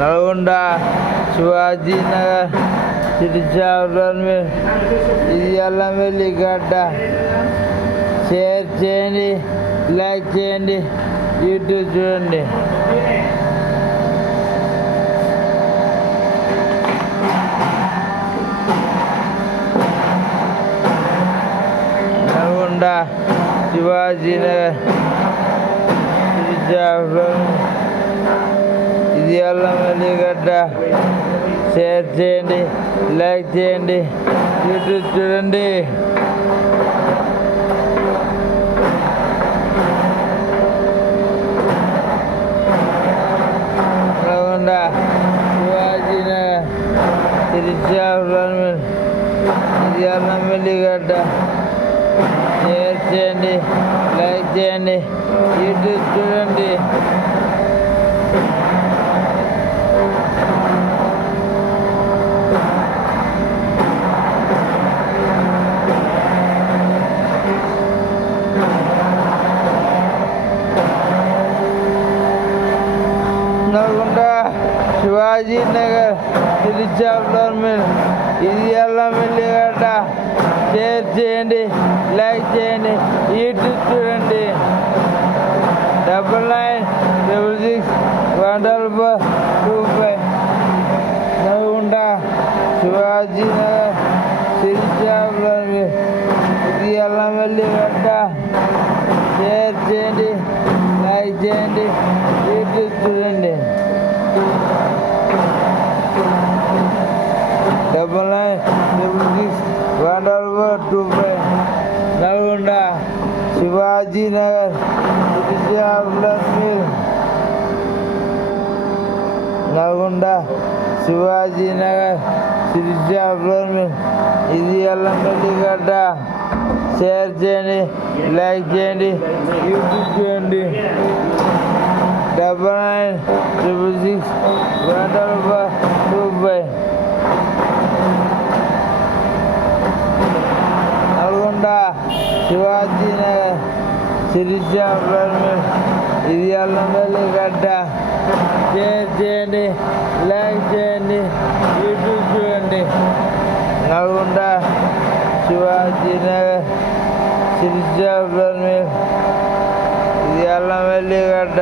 నల్గొండ శివాజీ నగర్ సిరిచావరం ఇది అల్లంవెల్లి గడ్డ. షేర్ చేయండి, లైక్ చేయండి, యూట్యూబ్ చూడండి. నల్గొండ శివాజీ నగర్ సిరిచావరం ఇది అల్లంవెల్లి గడ్డ. షేర్ చేయండి, లైక్ చేయండి, యూట్యూబ్ చూడండి. నల్గొండ శివాజీ నగర్ సిరిచావరం ఇది అల్లంవెల్లి గడ్డ. షేర్ చేయండి, లైక్ చేయండి, యూట్యూబ్ చూడండి. నల్గొండ శివాజీ నగర్ సిరిచావరం ఇది అల్లంవెల్లి గడ్డ. షేర్ చేయండి, లైక్ చేయండి, యూట్యూబ్ చూడండి. 99661625 నల్గొండ శివాజీ నగర్ సిరిచావరం ఇది అల్లంవెల్లి గడ్డ. షేర్ చేయండి, లైక్ చేయండి, యూట్యూబ్ చూడండి. 99661625 నల్గొండ శివాజీ నగర్ సిరిచావరం నల్గొండ శివాజీ నగర్ సిరిచావరం ఇది అల్లంవెల్లి గడ్డ. షేర్ చేయండి, లైక్ చేయండి, యూట్యూబ్ చూడండి. 99661625 నల్గొండ శివాజీ నగర్ సిరిచావరం ఇది అల్లంవెల్లి గడ్డ. షేర్ చేయండి, లైక్ చేయండి, యూట్యూబ్ చూడండి. నల్గొండ శివాజీ నగర్ సిరిచావరం ఇది అల్లంవెల్లి గడ్డ.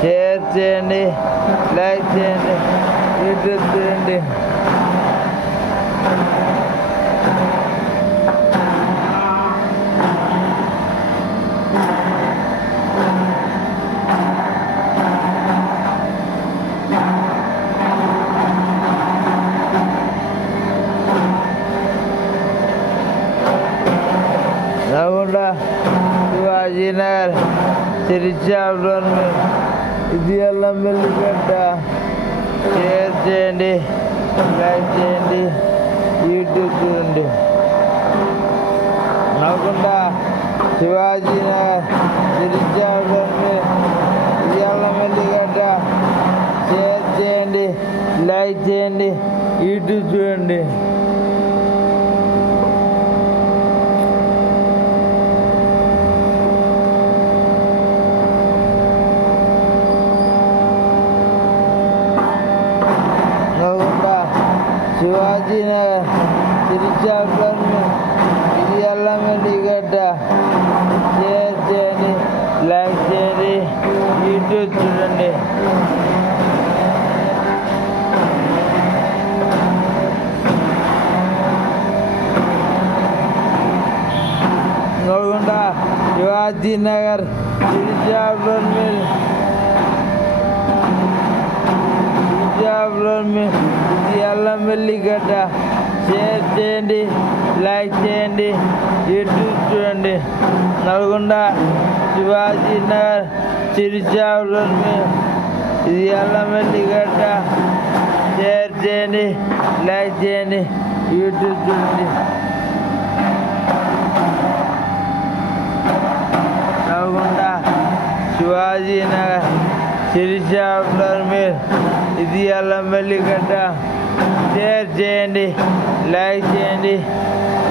షేర్ చేయండి, లైక్ చేయండి, యూట్యూబ్ చూడండి. నల్గొండ శివాజీ నగర్ సిరిచావరం ఇది అల్లంవెల్లి గడ్డ. షేర్ చేయండి, లైక్ చేయండి, యూట్యూబ్ చూడండి. నల్గొండ శివాజీ నగర్ సిరిచావరం ఇది అల్లంవెల్లి గడ్డ. షేర్ చేయండి, లైక్ చేయండి, యూట్యూబ్ చూడండి. శివాజీ నగర్ సిరిచావరం ఇది అల్లంవెల్లి గడ్డ. షేర్ చేయండి, లైక్ చేయండి, యూట్యూబ్ చూడండి. నల్గొండ శివాజీ నగర్ సిరిచావరం ఇది అల్లంవెల్లి గడ్డ. షేర్ చేయండి, లైక్ చేయండి, యూట్యూబ్ చూడండి. నల్గొండ శివాజీ నగర్ సిరిచావరం ఇది అల్లంవెల్లి గడ్డ. షేర్ చేయండి, లైక్ చేయండి, యూట్యూబ్ చూడండి. నల్గొండ శివాజీ నగర్ సిరిచావరం ఇది అల్లంవెల్లి గడ్డ. షేర్ చేయండి, లైక్ చేయండి,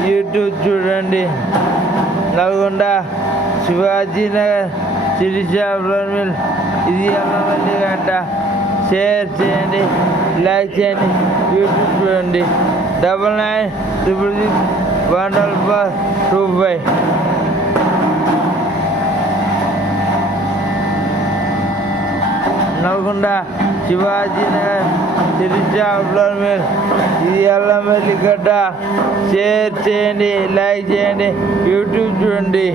యూట్యూబ్ చూడండి. నల్గొండ శివాజీ నగర్ సిరిచావరం ఇది అల్లంవెల్లి గడ్డ. షేర్ చేయండి, లైక్ చేయండి. యూట్యూబ్ చూడండి 99666125 నల్గొండ శివాజీనగర్ తిరుచా అప్లోడ్ ఇది అల్లమెల్లిగడ్డ. షేర్ చేయండి, లైక్ చేయండి, యూట్యూబ్ చూడండి.